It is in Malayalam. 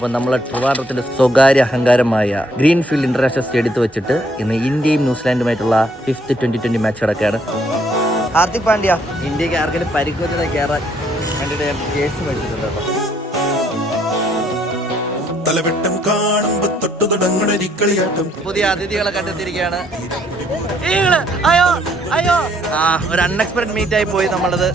അപ്പോൾ നമ്മൾ ട്രിവാൻഡ്രത്തിന്റെ സ്വകാര്യ അഹങ്കാരമായ ഗ്രീൻഫീൽഡ് ഇന്റർനാഷണൽ സ്റ്റേഡിയത്തിൽ വെച്ചിട്ട് ഇന്ന് ഇന്ത്യയും ന്യൂസിലാൻഡുമായിട്ടുള്ള 5th T20 മാച്ച് നടക്കുകയാണ്. ഹാർദിക് പാണ്ഡ്യ ഇന്ത്യക്ക് ആർക്കെങ്കിലും പരിക്കൊക്കെ കയറാൻ വേണ്ടിയിട്ട് കേസ് മേടിച്ചിട്ടുണ്ട് കേട്ടോ. തലവെട്ടം കാണുമ്പോ തൊട്ടു തുടങ്ങുന്ന പുതിയ അതിഥികളെ കണ്ടെത്തിയിരിക്കുകയാണ്. ഒരു അൺഎക്സ്പെക്ടഡ് മീറ്റ് ആയി പോയി നമ്മളത്.